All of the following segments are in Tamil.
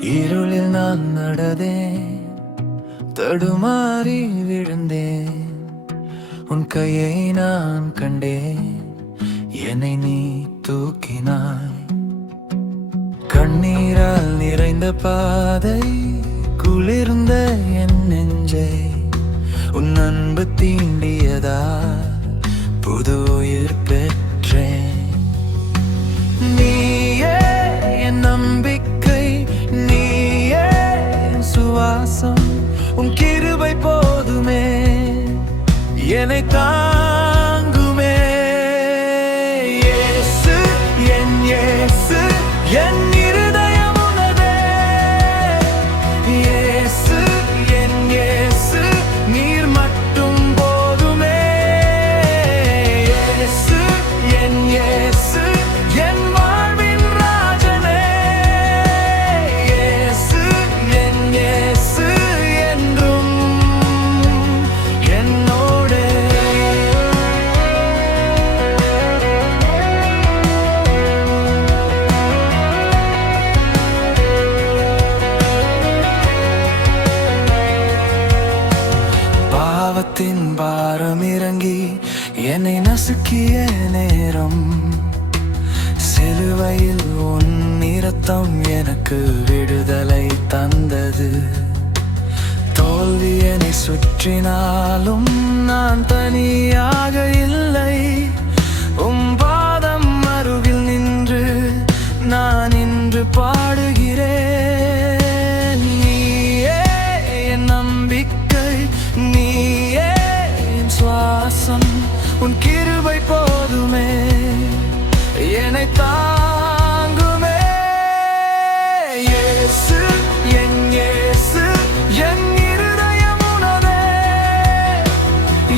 இருளில் நான் நடந்தேன், தடுமாறி விழுந்தேன். உன் கையை நான் கண்டேன், என்னை நீ தூக்கினாய். கண்ணீரால் நிறைந்த பாதை, குளிர்ந்த என் நெஞ்சை உன் அன்பு தீண்டியதால் புது உயிர் பெற்றேன். நீயே என் நம்பிக்கை, நீயே என் சுவாசம். உன் கிருபை போதுமே, என்னை தாங்குமே. இயேசு, என் இயேசு, என் இருதயம் உனதே. இயேசு, என் இயேசு, நீர் மட்டும் போதுமே. இயேசு, என் இயேசு, என் வாழ்வின் ராஜனே. இயேசு, என் இயேசு, என்றும் என்னோடே. பாவத்தின் பாரம் இறங்கி என்னை நசுக்கிய நேரம், சிலுவையில் உன் இரத்தம் எனக்கு விடுதலை தந்தது. தோல்வி என்னை சுற்றினாலும் நான் தனியாக இல்லை. பாதம் அருகில் நின்று நான் இன்று பாடுகிறேன். நீயே என் நம்பிக்கை, நீயே என் சுவாசம். உன் கிருபை போதுமே, என்னை தாங்குமே. இயேசு, என் இயேசு, என் இருதயம் உனதே.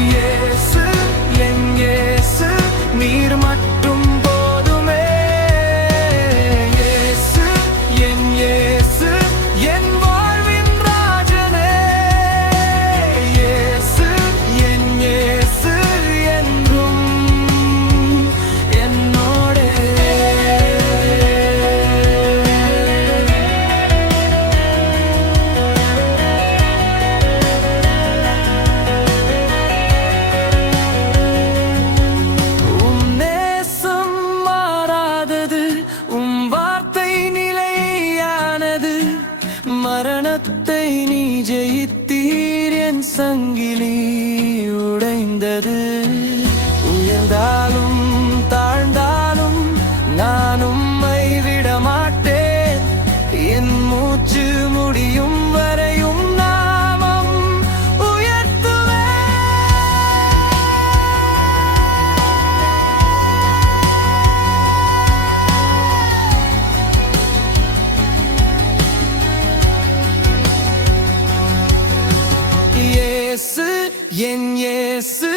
இயேசு, என் இயேசு, நீர் மட்டும் போதுமே. இயேசு, என் இயேசு, என் வாழ்வின் ராஜனே. இயேசு, என் இயேசு, என்றும் என்னோடே. உம் நேசம் மாறாதது, உம் வார்த்தை நிலையானது. மரணத்தை நீ ஜெயித்தீர், என் சங்கிலி உடைந்தது. உயர்ந்தாலும் தாழ்ந்தாலும் நான் உம்மை விடமாட்டேன். என் மூச்சு முடியும் வரையும் நாமம் உயர்த்துவேன். இயேசு, என் இயேசு,